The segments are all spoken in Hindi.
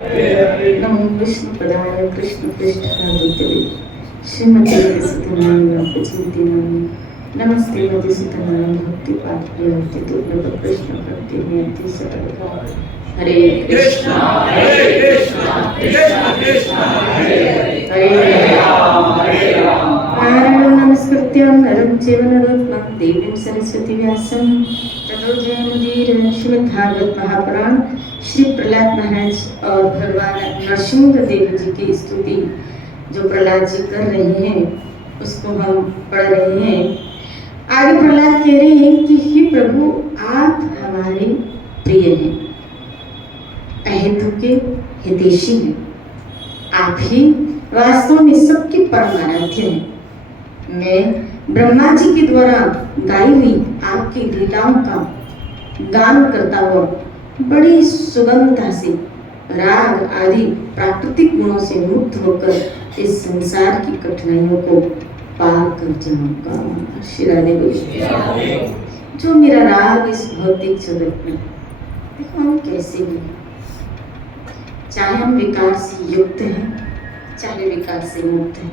नमो विष्णुपदाय कृष्णपृष्ठाय श्रीमते सत्यनारायण प्रचोदिनामि नमस्ते मधुसूदनाय भक्तिपात्रयाय दुर्लभ कृष्ण भक्ति नियति सकलका हरे कृष्णा कृष्ण कृष्ण हरे नारायणं नमस्कृत्य नरं चैव नरोत्तमं देवीं सरस्वती व्यासं ततो जयमुदीरये। श्रीमद्भागवत महापुराण श्री प्रहलाद महाराज और भगवान नरसिंह देव जी की स्तुति जो प्रहलाद जी कर रहे हैं उसको हम पढ़ रहे हैं। आगे प्रहलाद कह रहे हैं कि हे प्रभु, आप हमारे प्रिय हैं, अहेतु के हितैषी हैं, आप ही वास्तव में सबके परम आराध्य हैं। मैं ब्रह्मा जी के द्वारा गाई हुई आपकी लीलाओं का गान करता हुआ बड़ी सुगमता से राग आदि प्राकृतिक गुणों से मुक्त होकर इस संसार की कठिनाइयों को पार कर जाऊंगा। श्री राधे गोविंद। जो मेरा राग इस भौतिक जगत में, देखो हम कैसे भी, चाहे हम विकार से युक्त हैं, चाहे विकार से मुक्त हैं,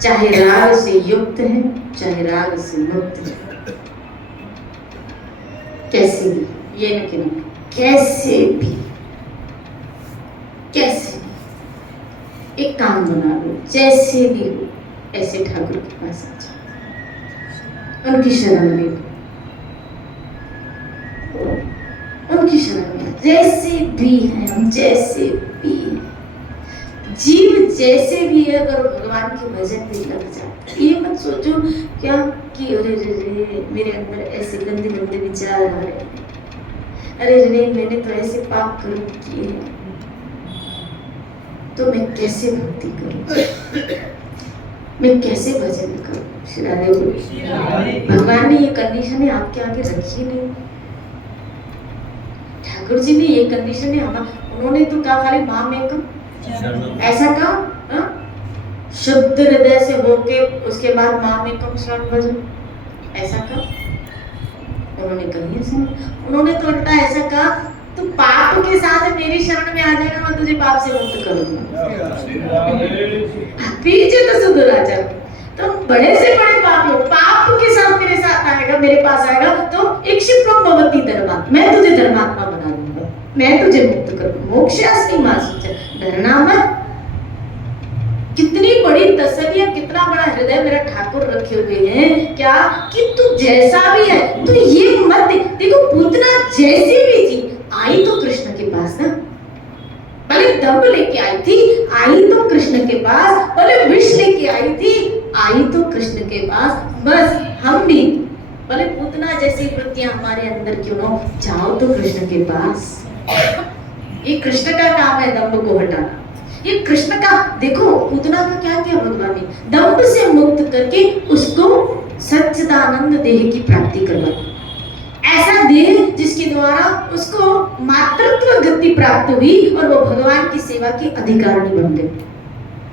चाहे राग से युक्त हैं, चाहे राग से मुक्त हैं, कैसे भी, ये न कहना कैसे भी, कैसे भी एक काम बना लो, जैसे भी हो ऐसे ठाकुर के पास आ जाओ, उनकी शरण ले लो, उनकी शरण में जैसे भी है हम, जैसे भी है जीव, जैसे भी है, अगर भगवान के भजन में लग जाता है, ये मत सोचो क्या कि अरे रे मेरे अंदर ऐसे गंदे गंदे विचार आ रहे हैं, अरे रे मैंने तो ऐसे पाप कर्म किए हैं, तो मैं कैसे भक्ति करूं, मैं कैसे भजन करूं। श्री राधे। भगवान ने ये कंडीशन आपके आगे रखी नहीं, ठाकुर जी ने ये कंडीशन उन्होंने तो कहा खाली माँ में कम ऐसा कहा, शुद्ध हृदय से होके उसके बाद माँ में कम शरण भजन, ऐसा कहा उन्होंने कही सुन। उन्होंने तो उल्टा ऐसा कहा, तू पाप के साथ मेरी शरण में आ जाएगा, मैं तुझे पाप से मुक्त करूंगा। पीछे तो सुधराचार, तो बड़े से बड़े पाप हो, पाप के साथ मेरे साथ आएगा, मेरे पास आएगा तो एक क्षिप्रम भवति धर्मा, मैं तुझे धर्मात्मा बना दूंगा, मैं तुझे मुक्त करूंगा। मोक्षास्मि मां सुच, डरना मत। कितनी बड़ी तसल्ली, कितना बड़ा हृदय मेरा ठाकुर रखे हुए हैं, क्या कि तू जैसा भी है, तू ये मत देखो, पूतना जैसी भी थी, आई तो कृष्ण के पास ना, भले दम्भ लेके आई थी, आई तो कृष्ण के पास, भले विष लेके आई थी, आई तो कृष्ण के पास। बस हम भी भले पूतना जैसी वृत्तियां हमारे अंदर क्यों ना, जाओ तो कृष्ण के पास। ये कृष्ण का काम है दम्भ को हटाना, ये कृष्ण का। देखो पूतना का क्या किया भगवान ने, दम्भ से मुक्त करके उसको सच्चिदानंद देह की प्राप्ति करवाई, ऐसा देह जिसके द्वारा उसको मातृत्व गति प्राप्त हुई और वो भगवान की सेवा की अधिकारिणी बन गई।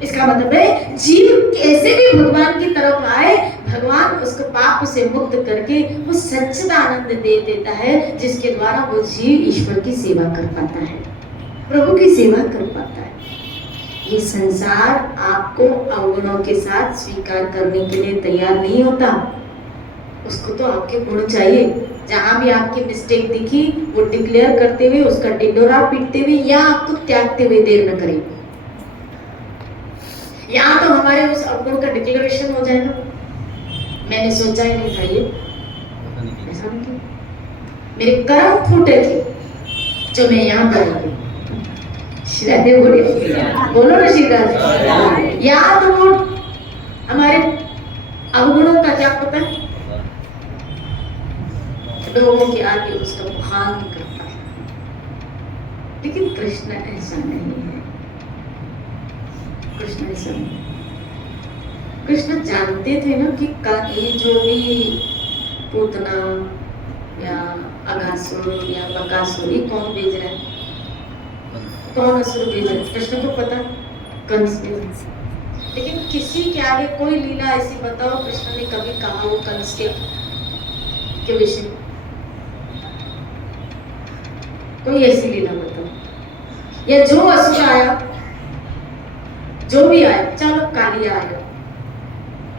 इसका मतलब है जीव कैसे भी भगवान की तरफ आए, भगवान उसको पाप से मुक्त करके वो सच्चिदानंद दे देता है, जिसके द्वारा वो जीव ईश्वर की सेवा कर पाता है, प्रभु की सेवा कर पाता है। ये संसार आपको अवगुणों के साथ स्वीकार करने के लिए तैयार नहीं होता, उसको तो आपके गुण चाहिए। जहां भी आपकी मिस्टेक दिखी वो डिक्लेयर करते हुए, उसका ढिंढोरा पीटते हुए या आपको त्यागते हुए देर न करें। यहाँ तो हमारे उस अवगुण का डिक्लेरेशन हो जाएगा, मैंने सोचा ही नहीं था ये ऐसा नहीं, मेरे कर्म फूटे थे जो मैं यहाँ पर आई। श्रीराधे बोले, बोलो ना श्रीराधे। यहाँ तो वो हमारे अवगुणों का क्या पता है, लोगों के आगे उसका भान करता है, लेकिन कृष्ण ऐसा नहीं है। कृष्ण ऐसा नहीं, कृष्ण जानते थे ना कि ये जो भी पूतना या अगासुर या बकासुर, ये कौन भेज रहा है, कौन असुर भेज रहा है, कृष्ण को पता, कंस भेज। लेकिन किसी के आगे कोई लीला ऐसी बताओ कृष्ण ने कभी कहा वो कंस के विषय, कोई ऐसी लीला बताओ। या जो असुर आया, जो भी आया, चलो कालिया आया,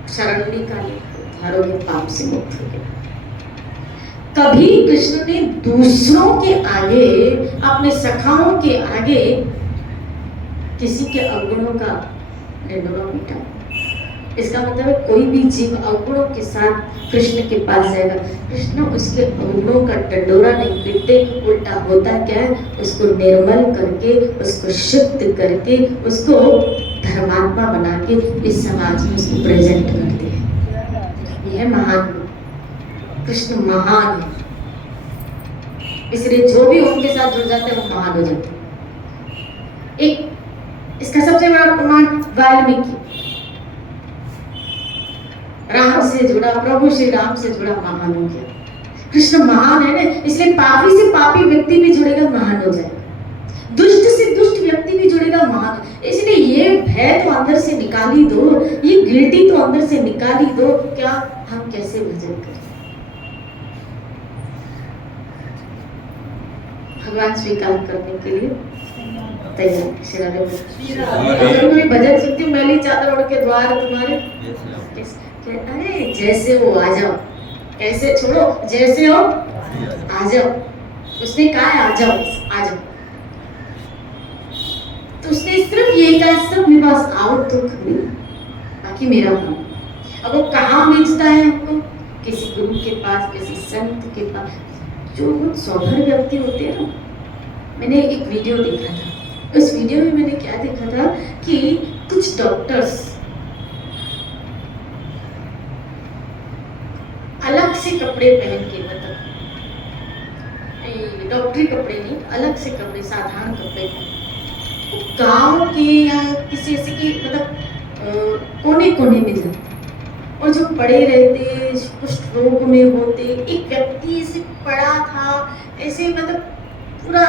शरण ली काली, उद्धारोगे पाप से मुक्त हो गया। कभी कृष्ण ने दूसरों के आगे, अपने सखाओं के आगे किसी के अवगुणों का निंदा मिटा। इसका मतलब है कोई भी जीव अवगुणों के साथ कृष्ण के पास जाएगा, कृष्ण उसके अवगुणों का डंडोरा नहीं पीटते, उल्टा होता क्या है, उसको निर्मल करके, उसको शुद्ध करके, उसको धर्मात्मा बना के इस समाज में उसको प्रेजेंट करते हैं। यह महान, कृष्ण महान है, इसलिए जो भी उनके साथ जुड़ जाते हैं वो महान हो जाते हैं। एक इसका सबसे बड़ा प्रमाण वाल्मीकि, राम से जुड़ा, प्रभु श्री राम से जुड़ा, महान हो गया। कृष्ण महान है ना, इसलिए पापी से पापी व्यक्ति भी जुड़ेगा, महान हो जाएगा, दुष्ट से दुष्ट व्यक्ति भी जुड़ेगा, महान। इसलिए ये भय तो अंदर से निकाल ही दो, ये गिल्टी तो अंदर से निकाल ही दो, क्या हम कैसे भजन करें। भगवान स्वीकार करने के लिए तैयार। भजन सुनती हूँ, मैली चादर ओढ़ के द्वार तुम्हारे, अरे जैसे हो आ जाओ, कैसे छोड़ो, जैसे हो आ जाओ। उसने कहा है आ जाओ, आ जाओ, तो उसने सिर्फ यही कहा, सब मेरे पास आओ तो खड़ी, बाकी मेरा हो। अब वो कहाँ भेजता है हमको, किसी गुरु के पास, किसी संत के पास, जो बहुत सौभर व्यक्ति होते हैं ना। मैंने एक वीडियो देखा था, उस वीडियो में मैंने क्या देखा था कि कुछ डॉक्टर्स अलग से कपड़े पहन के, मतलब डॉक्टरी कपड़े नहीं, अलग से कपड़े, साधारण कपड़े पहन गांव के या किसी ऐसे के मतलब कोने कोने में जाते, और जो पड़े रहते, कुछ रोग में होते। एक व्यक्ति ऐसे पड़ा था, ऐसे मतलब पूरा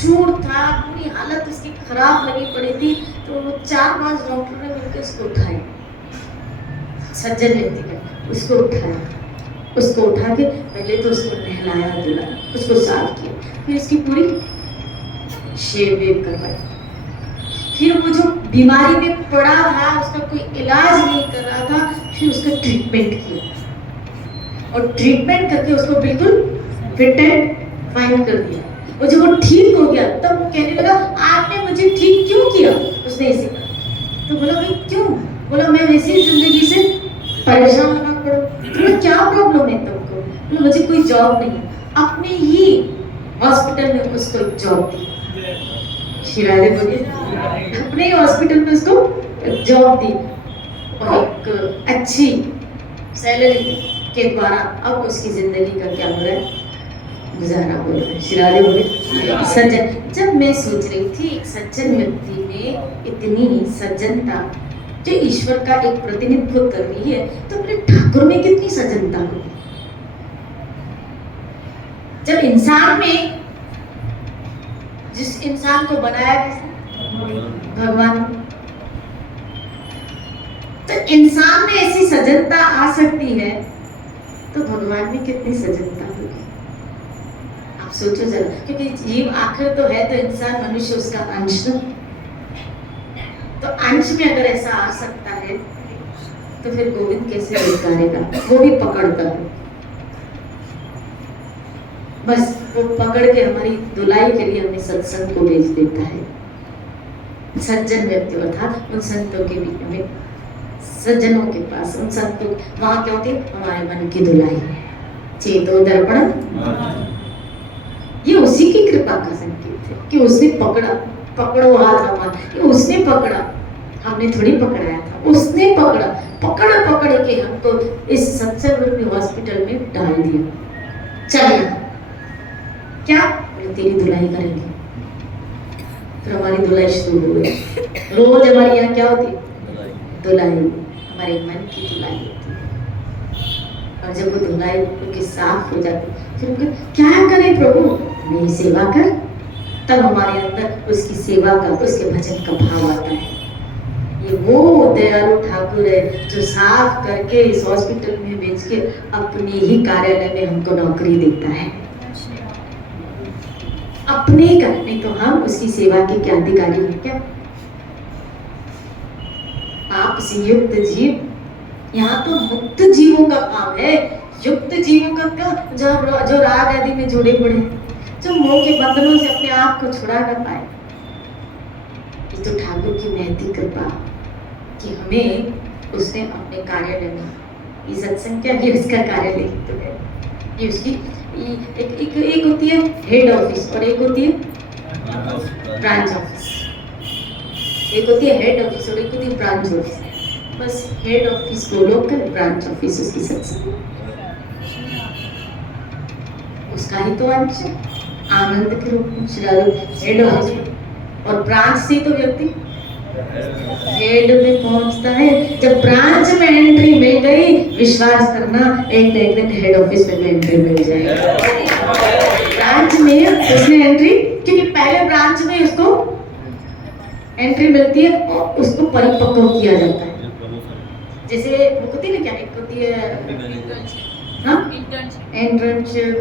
चूर था, पूरी हालत उसकी खराब लगी पड़ी थी, तो 4-5 डॉक्टर ने मिलकर उसको उठाया, सज्जन व्यक्ति का, उसको उठाया, उसको उठा के पहले तो उसको नहलाया धुलाया, उसको साफ किया, फिर उसकी पूरी शेव वेव करवाई, फिर वो जो बीमारी में पड़ा था, उसका कोई इलाज नहीं कर रहा था, फिर उसका ट्रीटमेंट किया, और ट्रीटमेंट करके उसको बिल्कुल फिट एंड फाइन कर दिया। और जब वो ठीक हो गया, तब वो कहने लगा, आपने मुझे ठीक क्यों किया? उसने ऐसे कहा, तो बोला भाई क्यों? बोला मैं वैसी जिंदगी से परेशान लगा पड़ा। तो क्या प्रॉब्लम है तुमको? बोला मुझे कोई जॉब नहीं है। अपने ही हॉस्पिटल में उसको जॉब दी, शिरादे बोले, अपने हॉस्पिटल में उसको जॉब दी, और एक अच्छी सैलरी के द्वारा अब उसकी जिंदगी का क्या हो रहा है, गुजारा हो रहा है। शिरादे बोले सज्जन। जब मैं सोच रही थी एक सज्जन व्यक्ति में इतनी सज्जनता, जो ईश्वर का एक प्रतिनिधित्व कर रही है, तो अपने ठाकुर में कितनी सज्जनता होगी। जब इंसान में, जिस इंसान को बनाया भगवान, तो इंसान में ऐसी सज्जनता आ सकती है, तो भगवान में कितनी सज्जनता होगी। आप सोचो जरा, क्योंकि जीव आखिर तो है, तो इंसान मनुष्य उसका अंश, तो अंश में अगर ऐसा आ सकता है, तो फिर गोविंद कैसे स्वीकारेगा? वो भी पकड़ता है, बस वो पकड़ के हमारी धुलाई के लिए हमें सत्संग को भेज देता है। सज्जन व्यक्ति अर्थात उन संतों के बीच में, सज्जनों के पास, उन संतों, वहां क्या होती है, हमारे मन की धुलाई, चेतो दर्पण, ये उसी की कृपा का संकेत है कि उसने पकड़ा, पकड़ो हाथ हमारा, ये उसने पकड़ा, हमने थोड़ी पकड़ाया था, उसने पकड़ा, पकड़ पकड़ के हमको इस सत्संग हॉस्पिटल में डाल दिया। चल क्या बोले, तेरी धुलाई करेंगे। फिर हमारी धुलाई शुरू हो गई। रोज हमारे यहाँ क्या होती है, धुलाई, हमारे मन की धुलाई होती है। और जब वो धुलाई उनकी साफ हो जाती, फिर क्या करे प्रभु, मेरी सेवा कर, तब हमारे अंदर उसकी सेवा का, उसके भजन का भाव आता है। ये वो दयालु ठाकुर है जो साफ करके इस हॉस्पिटल में भेज के अपने ही कार्यालय में हमको नौकरी देता है। अपने का, नहीं तो हम उसकी सेवा के क्या अधिकारी हैं क्या? आप से युक्त जीव, यहाँ तो मुक्त जीवों का काम है। युक्त जीवों का क्या, जो राग आदि में जुड़े पड़े, जो मोह के बंधनों से अपने आप को छुड़ा ना पाए। ये तो ठाकुर की महती कृपा कि हमें उसने अपने कार्यालय में, ये सत्संग क्या, ये उसका कार्यालय तो है। ये उसकी एक होती है हेड ऑफिस और एक होती है ब्रांच ऑफिस। एक होती है हेड ऑफिस और एक होती है ब्रांच ऑफिस। बस हेड ऑफिस गोलोक है, ब्रांच ऑफिस उसकी सत्संग, उसका ही तो अंश है आनंद के रूप में हेड ऑफिस। और ब्रांच से तो व्यक्ति हेड में पहुंचता है। जब ब्रांच में एंट्री मिल गई, विश्वास करना एक न एक दिन हेड ऑफिस में भी एंट्री मिल जाएगी। ब्रांच में उसने एंट्री, क्योंकि पहले ब्रांच में उसको एंट्री मिलती है और उसको परिपक्व किया जाता है। जैसे वो होती है ना, क्या एक होती है इंटर्नशिप,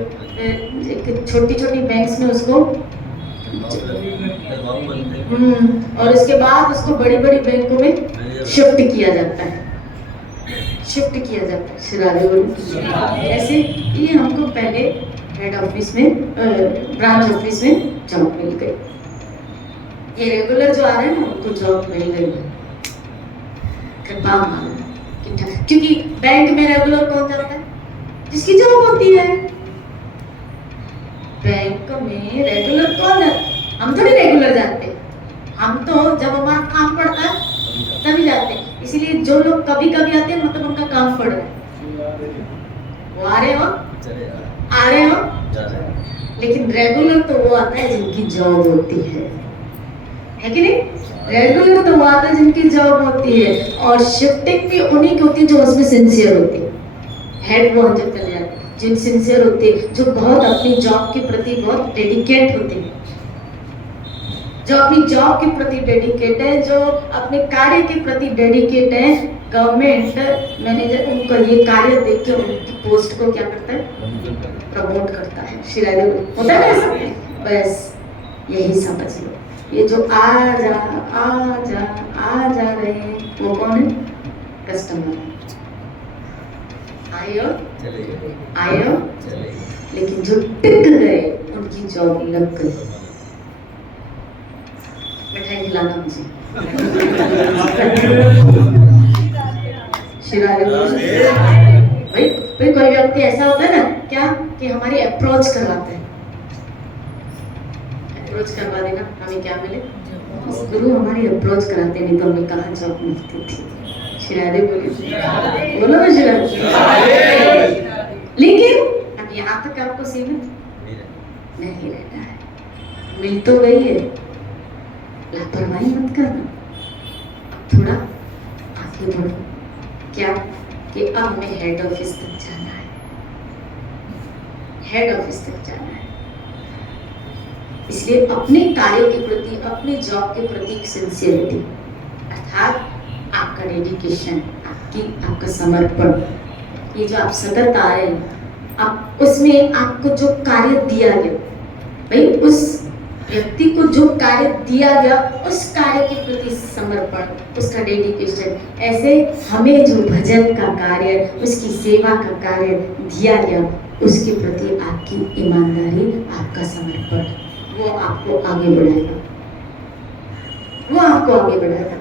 छोटी छोटी बैंक्स में उसको और उसके बाद उसको बड़ी बड़ी बैंकों में शिफ्ट किया जाता है, ऐसे ये हमको पहले हेड ऑफिस में, ब्रांच ऑफिस में जॉब मिल गई। ये रेगुलर जो आ रहे हैं ना, उनको जॉब मिल गई है, कृपा मानो। क्योंकि बैंक में रेगुलर कौन जाता है? जिसकी जॉब होती है। बैंक में रेगुलर कौन है? हम थोड़ी रेगुलर जाते हैं, हम तो जब हमारा काम पड़ता है तभी जाते हैं। इसीलिए जो लोग कभी कभी आते हैं, मतलब उनका काम पड़ रहा है, वो आ रहे हो, लेकिन रेगुलर तो वो आता है जिनकी जॉब होती है कि नहीं? रेगुलर तो वो आता है जिनकी जॉब होती है, और शिफ्टिंग भी उन्हीं की होती है जो उसमें सिंसियर होती है। हेड वो जो चले जाते हैं, जो सिंसियर होते हैं, जो बहुत अपनी जॉब के प्रति बहुत डेडिकेट होते हैं, जो अपनी जॉब के प्रति डेडिकेट है, जो अपने कार्य के प्रति डेडिकेट है। गवर्नमेंट मैनेजर उनका ये कार्य देख के उनकी पोस्ट को क्या करता है? प्रमोट करता है। शिरादे होता है ऐसा? बस यही समझ लो, ये जो आ जा रहे हैं, वो कौन है? कस्टमर। आयो लेकिन जो टिक गए, उनकी जॉब लग गई। मिठाई खिलाना मुझे। भाई कोई व्यक्ति ऐसा होता है ना, क्या कि हमारी अप्रोच करवाते हैं, अप्रोच करवा देना, हमें क्या मिले? गुरु हमारी अप्रोच कराते, नहीं तो हमें कहाँ जॉब मिलती थी। शिरादे बोलो ना शिरादे। लेकिन अब यहाँ तक आपको सीमित नहीं रहना है, मिल तो गई है, लापरवाही मत करना। अब थोड़ा आगे बढ़ो, क्या कि अब हमें हेड ऑफिस तक जाना है, हेड ऑफिस तक जाना है। इसलिए अपने कार्य के प्रति, अपने जॉब के प्रति सिंसियरिटी, अर्थात आपका डेडिकेशन, आपका समर्पण, ये जो आप सतत आ रहे हैं, आप उसमें आपको जो कार्य दिया गया, भाई उस व्यक्ति को जो कार्य दिया गया, उस कार्य के प्रति समर्पण, उसका डेडिकेशन। ऐसे हमें जो भजन का कार्य, उसकी सेवा का कार्य दिया गया, उसके प्रति आपकी ईमानदारी, आपका समर्पण, वो आपको आगे बढ़ाएगा, वो आपको आगे बढ़ाएगा।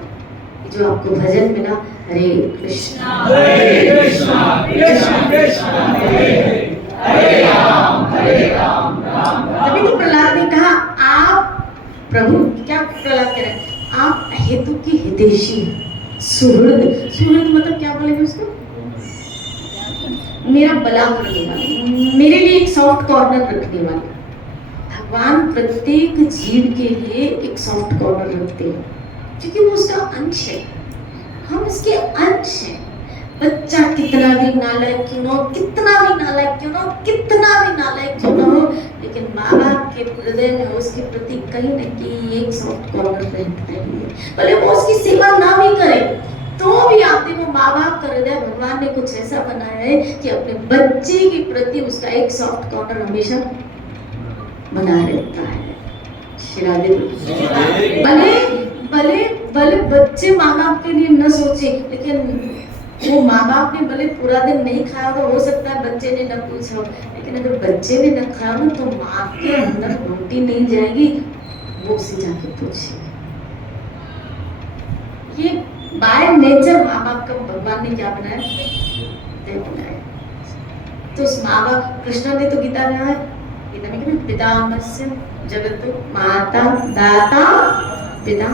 जो आपको भजन मिला, हरे कृष्णा कृष्णा कृष्णा हरे राम राम राम। तभी तो प्रहलाद ने कहा, आप प्रभु, क्या प्रहलाद कह रहे हैं? आप हेतु की हितैषी, सुहृद। सुहृद मतलब क्या बोलेंगे उसको? मेरा भला करने वाले, मेरे लिए एक सॉफ्ट कॉर्नर रखने वाले। भगवान प्रत्येक जीव के लिए एक सॉफ्ट कॉर्नर रखते हैं, क्योंकि वो उसका अंश है, हम उसके अंश हैं। बच्चा कितना भी नालायक क्यों ना हो, कितना भी नालायक क्यों ना हो, कितना भी नालायक क्यों ना हो, लेकिन माँ बाप के हृदय में उसके प्रति कहीं न कहीं एक सॉफ्ट कॉर्नर रहता ही है। भले वो उसकी सेवा ना भी करे, तो भी आप देखो, माँ बाप का हृदय भगवान ने कुछ ऐसा बनाया है कि अपने बच्चे के प्रति उसका एक सॉफ्ट कॉर्नर हमेशा बना रहता है। शिरादे भले भले भले बच्चे माँ बाप के लिए न सोचे, लेकिन वो माँ बाप ने भले पूरा दिन नहीं खाया होगा, हो सकता है बच्चे ने न पूछा हो, लेकिन अगर बच्चे ने न खाया हो तो माँ के अंदर रोटी नहीं जाएगी, वो उसे जाके पूछेगी। ये बाय नेचर माँ बाप का भगवान ने क्या बनाया, देव बनाया। तो उस माँ बाप, कृष्ण ने तो गीता में है, गीता में क्या, पितामहस्य जगतो माता दाता पिता,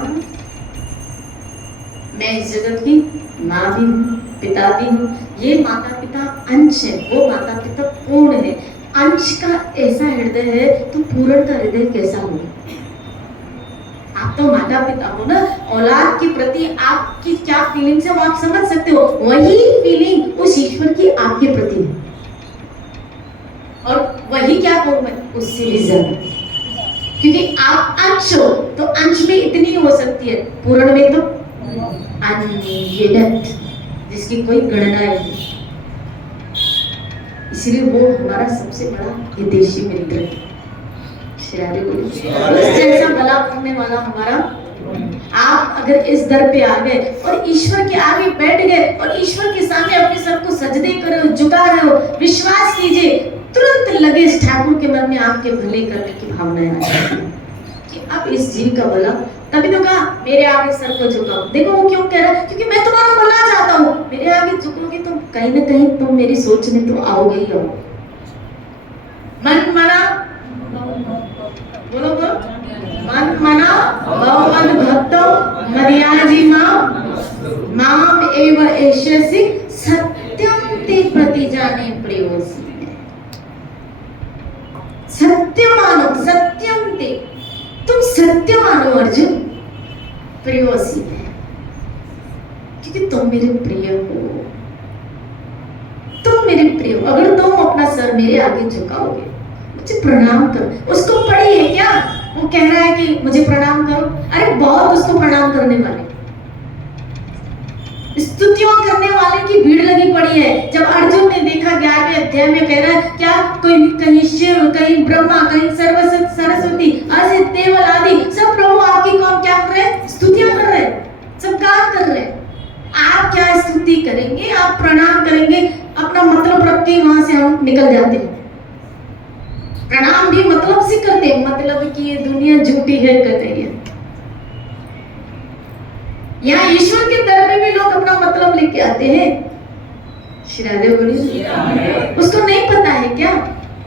मैं इस जगत की माँ भी हूँ, पिता भी हूँ। ये माता पिता अंश है, वो माता पिता पूर्ण है। अंश का ऐसा हृदय है तो पूर्ण का हृदय कैसा होगा? आप तो माता पिता हो ना, औलाद के प्रति आपकी क्या फीलिंग्स है वो आप समझ सकते हो। वही फीलिंग उस ईश्वर की आपके प्रति है, और वही क्या कहूँ मैं, उससे भी ज्यादा, क्योंकि आप अंश हो तो अंश में इतनी हो सकती है, पूर्ण में तो अनगिनत, जिसकी कोई गणना नहीं। इसलिए वो हमारा सबसे बड़ा हितैषी मित्र है। जैसा भला करने वाला हमारा। आप अगर इस दर पे आ गए और ईश्वर के आगे बैठ गए और ईश्वर के सामने अपने सर को सजदे कर रहे हो, झुका रहे हो, विश्वास कीजिए तुरंत लगे इस ठाकुर के मन में आपके भले करने की भावनाएं आ जाती है कि अब इस जीव का भला। तभी तो कहा मेरे आगे सर को झुकाओ। देखो वो क्यों कह रहा है, क्योंकि मैं तुम्हारा भला चाहता हूँ। मेरे आगे झुकोगे तो कहीं ना कहीं तुम मेरी सोच में तो आओगे ही आओगे। मन मना, बोलो बोलो, मन मना भवमद भक्तो मदयाजी माम एव एष्यसि सत्यम ते प्रतिजाने प्रेयोसि। सत्य मानो, सत्यम ते, तुम सत्य मानो अर्जुन, प्रेयोसी है, क्योंकि तुम मेरे प्रिय हो, तुम मेरे प्रिय हो। अगर तुम अपना सर मेरे आगे झुकाओगे, मुझे प्रणाम करो। उसको पड़ी है क्या, वो कह रहा है कि मुझे प्रणाम करो? अरे बहुत उसको प्रणाम करने वाले, स्तुतियों करने वाले की भीड़ लगी पड़ी है। जब अर्जुन ने देखा 11वें अध्याय में कह रहा है क्या, कोई कहीं शिव, कहीं ब्रह्मा, कहीं सरस्वती, असित, देवल आदि सब प्रभु आपकी कौन क्या कर रहे हैं, स्तुतियां कर रहे हैं, सब काम कर रहे हैं। आप क्या स्तुति करेंगे, आप प्रणाम करेंगे, अपना मतलब रख के वहां से हम निकल जाते हैं। प्रणाम भी मतलब से करते हैं, मतलब कि ये दुनिया झूठी है कहते हैं। यहाँ ईश्वर के दर में भी लोग अपना मतलब लेके आते हैं। श्राद्धे बोली, उसको नहीं पता है क्या,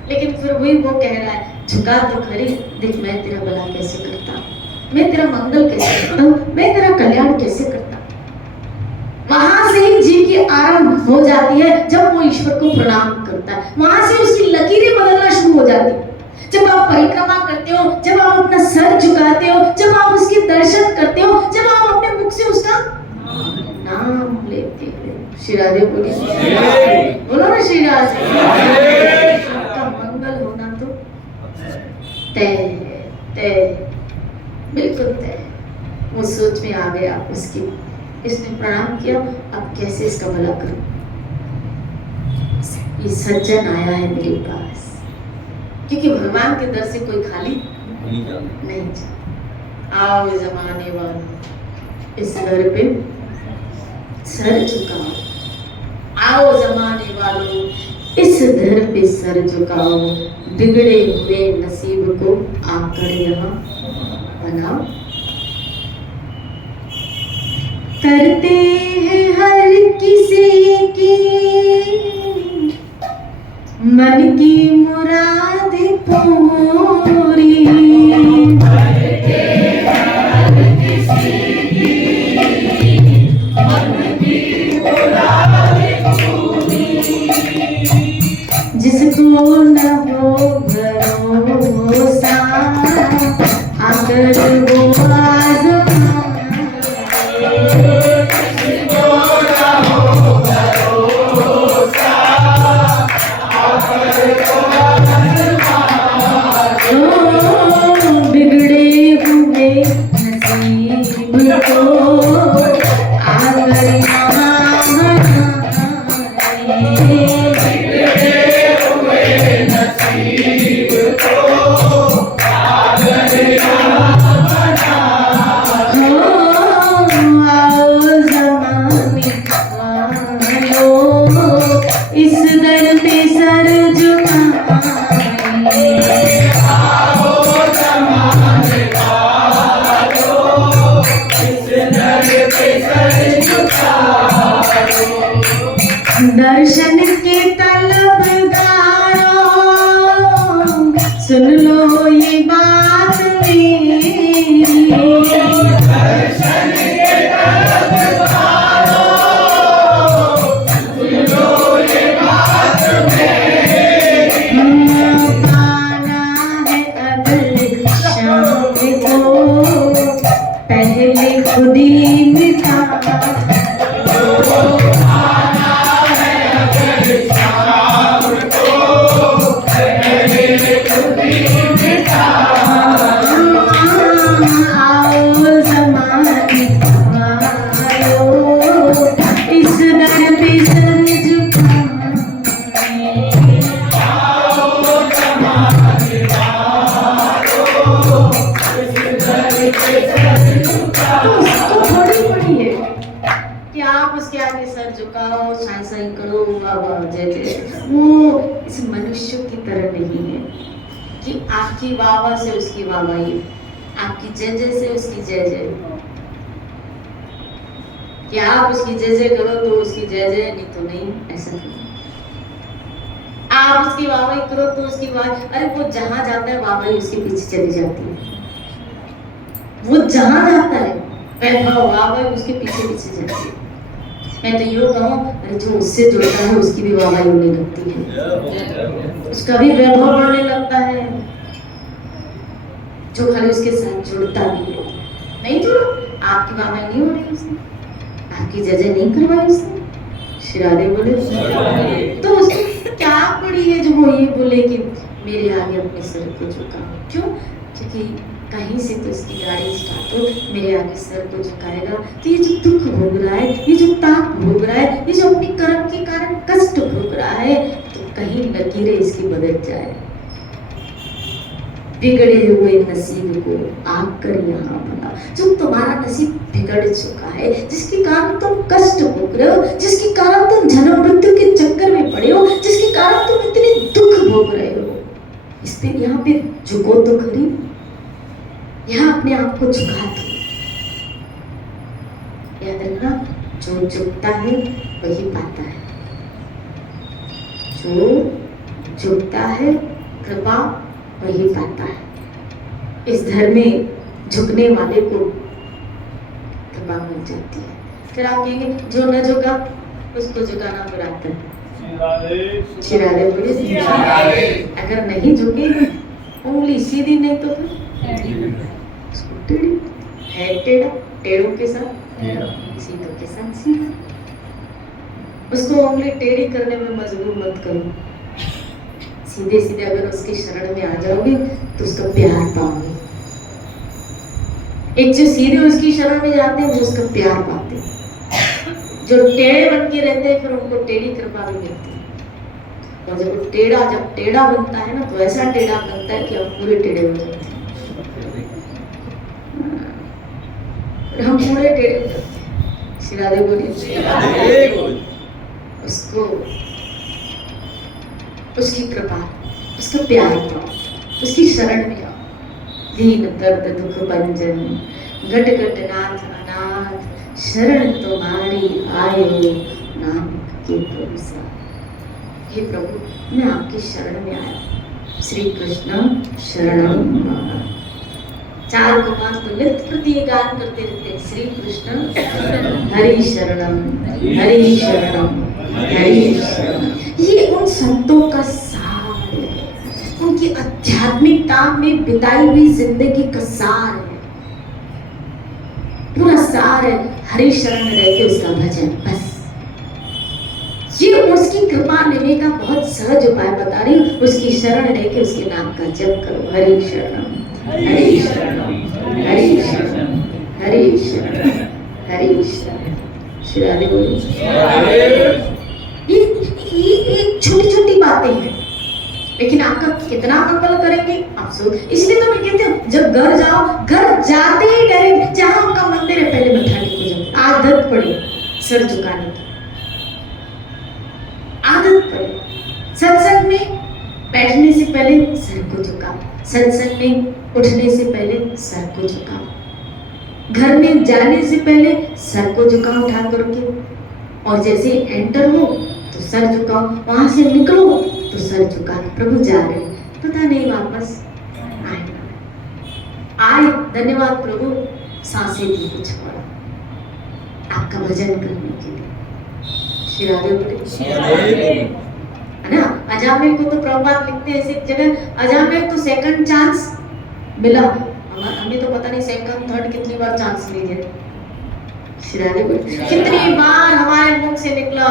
लेकिन फिर वही वो कह रहा है झुका तो खरी, देख मैं तेरा भला कैसे करता, मैं तेरा मंगल कैसे करता हूँ, मैं तेरा कल्याण कैसे करता। वहां से ही जीव की आरंभ हो जाती है जब वो ईश्वर को प्रणाम करता है। वहां से उसकी लकीरें बदलना शुरू हो जाती है। जब आप परिक्रमा करते हो, जब आप अपना सर झुकाते हो, जब आप उसके दर्शन करते हो, जब आप अपने मुख से उसका नाम लेते हो। श्री राधे बोलिए, बोलो ना श्री राधे। आपका मंगल होना तो तय तय, बिल्कुल तय। वो सोच में आ गया उसकी, इसने प्रणाम किया, अब कैसे इसका भला करूं। ये सज्जन आया है मेरे पास, क्योंकि भगवान के दर से कोई खाली नहीं जाता। आओ जमाने वालों, इस दर पे सर झुकाओ। आओ जमाने वालों, इस दर पे सर झुकाओ। बिगड़े हुए नसीब को आकर यहाँ बनाओ। करते हैं हर किसी की मन की मुराद पूरी, करते हर किसी की मन की मुराद पूरी। जिसको न हो भरोसा अगर वो नसीब को पहले खुद ही मिटा। झुकाओ, शासन करो, बाबा जय जय। वो इस मनुष्य की तरह नहीं है कि आपकी वाह से उसकी वाहवाही, आपकी जय जय से उसकी जय जय, कि आप उसकी जय जय करो तो उसकी जय जय, नहीं तो नहीं। ऐसा नहीं, आप उसकी वाहवाही करो तो उसकी वाह। अरे वो जहां जाता है वाहवाही उसके पीछे चली जाती है। वो जहां जाता है वैभव वाहवाही उसके पीछे पीछे जाती है। मैं तो यूँ कहूँ, जो उससे जुड़ता है उसकी भी वाहवाही होने लगती है, उसका भी वैभव बढ़ने लगता है। जो खाली उसके साथ जुड़ता भी है, नहीं जुड़ा, आपकी वाहवाही नहीं हो रही उसने, आपकी जय जय नहीं करवाई उसने, श्री राधे बोले तो उसको क्या पड़ी है जो वो ये बोले कि मेरे आगे अपने सिर को झुकाओ। क्यों? क्योंकि कहीं से तो इसकी गाड़ी स्टार्ट हो, मेरे आगे सर को झुकाएगा तो ये जो दुख भोग रहा है, ये जो ताप भोग रहा है, ये जो अपनी कर्म के कारण कष्ट भोग रहा है, तो कहीं लकीरें इसकी बदल जाए। बिगड़े हुए नसीब को आकर यहाँ बना। जो तुम्हारा नसीब बिगड़ चुका है, जिसके कारण तुम कष्ट भोग रहे हो, जिसके कारण तुम जन्म मृत्यु के चक्कर में पड़े हो, जिसके कारण तुम इतने दुख भोग रहे हो, इस पे यहाँ पे झुको तो खरी, यहाँ अपने आप को झुका दो। याद रखना, जो झुकता है वही पाता है, जो झुकता है कृपा वही पाता है। इस धर्म में झुकने वाले को कृपा मिल जाती है। फिर आप कहेंगे जो न झुका उसको झुकाना फिर आता है। चिराले बोले, अगर नहीं झुके, उंगली सीधी नहीं तो फिर है टेढ़ा, टेढ़ों के साथ सीधों के साथ सीधा। उसको उंगली टेढ़ी करने में मजबूर मत करो, सीधे सीधे अगर उसकी शरण में आ जाओगे तो उसका प्यार पाओगे। एक जो सीधे उसकी शरण में जाते हैं वो उसका प्यार पाते हैं, जो टेढ़े बन के रहते हैं फिर उनको टेढ़ी कृपा भी मिलती है। और जब टेढ़ा बनता है ना तो ऐसा टेढ़ा बनता है कि हम पूरे टेढ़े हो जाते हैं, हम पूरे टेढ़े हो जाते हैं। श्री राधे बोलिए, उसको उसकी कृपा, उसका प्यार पाओ, उसकी शरण में आओ। दीन दर्द दुख भंजन, घट घट नाथ अनाथ, शरण तुम्हारी आयो नाम के भरोसा। हे प्रभु, मैं आपकी शरण में आया। श्री कृष्ण शरणम मम। चार कुमार तो नित्य प्रति गान करते रहते हैं, श्री कृष्ण हरि शरणम हरि शरणम हरि शरणम। ये उन संतों का सार है, उनकी आध्यात्मिकता में बिताई हुई जिंदगी का सार है, पूरा सार है। हरि शरण में रहते उसका भजन, बस ये उसकी कृपा लेने का बहुत सहज उपाय बता रही हूँ। उसकी शरण लेके उसके नाम का जप करो, हरि शरणम हरि शरणम हरि शरणम हरि शरणम हरि शरणम। श्री राधे बोलिए। ये छोटी छोटी बातें हैं, लेकिन आपका कितना मंगल करेंगे आप सोच। इसलिए तो मैं कहती हूँ, जब घर जाओ, घर जाते ही डायरेक्ट जहां आपका मंदिर है पहले मत्था टेको जाओ। आदत पड़े सर झुकाने की, आदत पड़े। सत्संग में बैठने से पहले सर को झुकाओ, सत्संग में उठने से पहले सर को झुकाओ, घर में जाने से पहले सर को झुकाओ ठाकुर के, और जैसे एंटर हो तो सर झुकाओ, वहां से निकलो तो सर झुकाओ। प्रभु जा रहे हैं, पता नहीं वापस आए, धन्यवाद प्रभु, सांसें दी कुछ और आपका भजन करने के लिए। श्री राधे है ना। अजामिल को तो प्रभुपाद लिखते हैं ऐसी जगह, अजामिल तो सेकंड चांस मिला, हमें तो पता नहीं सेकंड थर्ड कितनी बार चांस लीजिए। शिरानी बोली कितनी बार हमारे मुख से निकला,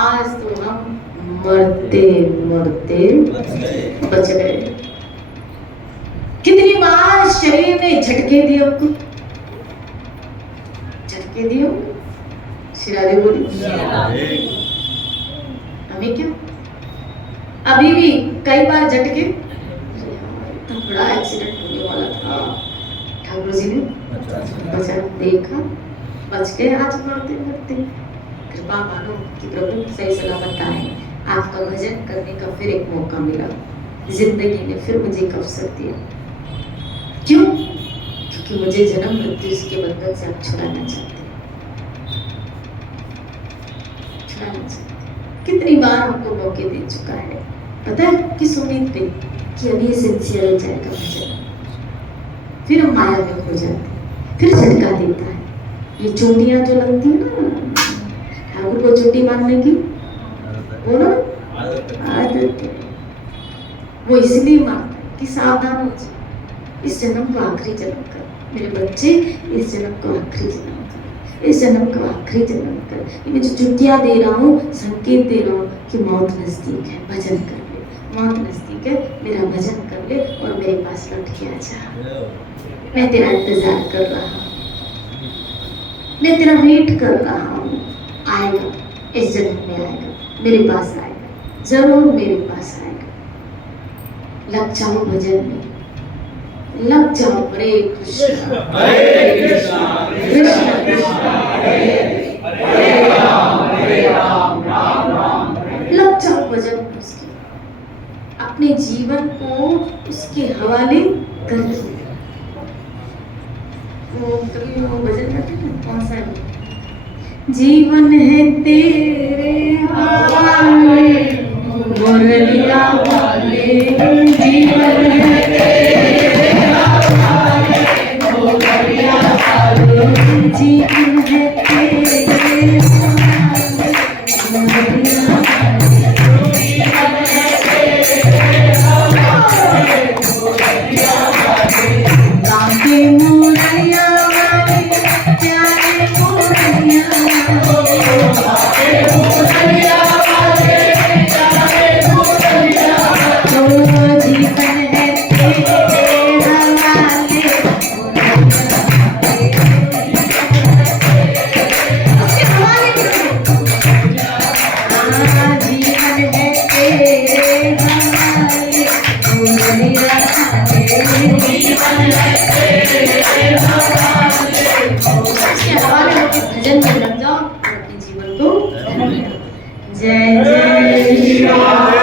आज तो हम मरते मरते बच गए। कितनी बार शरीर ने झटके दिए हमको, झटके दिए। शिरानी बोली हमें क्या, अभी भी कई बार झटके, इतना बड़ा एक्सीडेंट होने वाला था, ठाकुर जी ने बचा, देखा, बच गए। आज मरते मरते कृपा मानो कि प्रभु सही सलामत आए, आपका भजन करने का फिर एक मौका मिला, जिंदगी ने फिर मुझे एक अवसर दिया। क्यों? क्योंकि मुझे जन्म मृत्यु के बंधन से आप छुड़ाना चाहते, छुड़ाना चाहते। कितनी बार हमको मौके दे चुका है, पता है किस उम्मीद पे कि अभी सिंसियर हो जाएगा भजन, फिर हम माया में खो जाते, फिर झटका देता है। ये चोटियां जो लगती है ना, ठाकुर को चोटी मारने की वो ना आदत है, वो इसलिए मारता है कि सावधान हो जाए, इस जन्म को आखिरी जन्म कर मेरे बच्चे, इस जन्म को आखिरी जन्म कर, इस जन्म को आखिरी जन्म कर। ये मैं जो चुटिया दे रहा हूँ, संकेत दे रहा हूँ कि मौत नजदीक है, भजन कर ले, मौत नजदीक है, मेरा भजन कर ले और मेरे पास लौट के आ जा। मैं तेरा इंतजार कर रहा हूँ, मैं तेरा वेट कर रहा हूँ, आएगा, इस जन्म में आएगा, मेरे पास आएगा, जरूर मेरे पास आएगा। लग जाओ भजन में, लग जाओ। हरे कृष्णा कृष्णा कृष्णा हरे राम राम राम। लग जाओ भजन में उसके, अपने जीवन को उसके हवाले कर दो। वो कभी वो भजन करते हैं, कौन सा है? जीवन है तेरे हवाले, मुरलिया वाले, जीवन है तेरे हवाले, मुरलिया वाले, जीवन है तेरे हवाले, मुरलिया वाले, जीवन है तेरे हवाले, मुरलिया वाले, राधे मुरलिया वाले, प्यारे मुरलिया वाले, मुरलिया वाले, प्यारे मुरलिया वाले, जीवन है तेरे हवाले, उसके हवाले करो। जीवन है तेरे हवाले, मुरलिया वाले, जीवन है तेरे हवाले, उसके हवाले होकर भजन में लग जाओ और अपने जीवन को जय जय श्री राम।